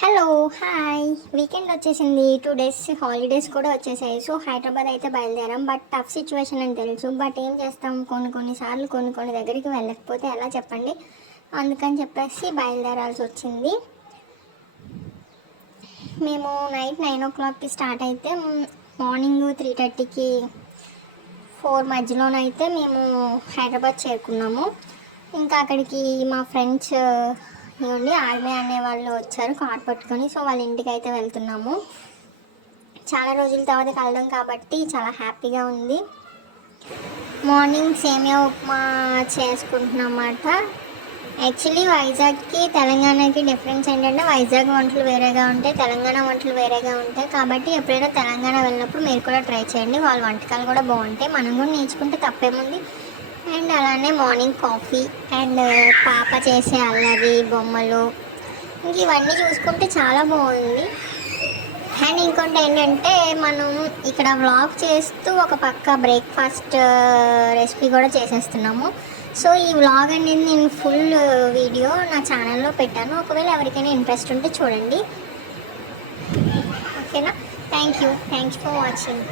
Hello hi weekend వచ్చేసింది 2 days holidays కూడా వచ్చేసాయి. సో హైదరాబాద్ అయితే బయలుదేరాం. బట్ టఫ్ సిచ్యువేషన్ అని తెలుసు. బట్ ఏం చేస్తాం, కొన్నిసార్లు కొన్ని దగ్గరికి వెళ్ళకపోతే ఎలా చెప్పండి. అందుకని చెప్పేసి బయలుదేరాల్సి వచ్చింది. మేము నైట్ 9 o'clockకి స్టార్ట్ అయితే మార్నింగ్ 3:30కి 4 మధ్యలోనైతే మేము హైదరాబాద్ చేరుకున్నాము. ఇంకా అక్కడికి మా ఫ్రెండ్స్ ఇవ్వండి ఆర్మీ అనే వాళ్ళు వచ్చారు కార్ పట్టుకొని. సో వాళ్ళ ఇంటికి అయితే వెళ్తున్నాము. చాలా రోజుల తర్వాత కలడం కాబట్టి చాలా హ్యాపీగా ఉంది. మార్నింగ్ సేమియా ఉప్మా చేసుకుంటున్నమాట. యాక్చువల్లీ వైజాగ్కి తెలంగాణకి డిఫరెన్స్ ఏంటంటే వైజాగ్ వంటలు వేరేగా ఉంటాయి, తెలంగాణ వంటలు వేరేగా ఉంటాయి. కాబట్టి ఎప్పుడైనా తెలంగాణ వెళ్ళినప్పుడు మీరు కూడా ట్రై చేయండి. వాళ్ళ వంటకాలు కూడా బాగుంటాయి, మనం కూడా నేర్చుకుంటే తప్పేముంది. అండ్ అలానే మార్నింగ్ కాఫీ అండ్ పాప చేసే అల్లరి బొమ్మలు ఇంక ఇవన్నీ చూసుకుంటే చాలా బాగుంది. అండ్ ఇంకోటి ఏంటంటే మనం ఇక్కడ వ్లాగ్ చేస్తూ ఒక పక్క బ్రేక్ఫాస్ట్ రెసిపీ కూడా చేసేస్తున్నాము. సో ఈ వ్లాగ్ అనేది నేను ఫుల్ వీడియో నా ఛానల్లో పెట్టాను. ఒకవేళ ఎవరికైనా ఇంట్రెస్ట్ ఉంటే చూడండి. ఓకేనా? Thanks for watching.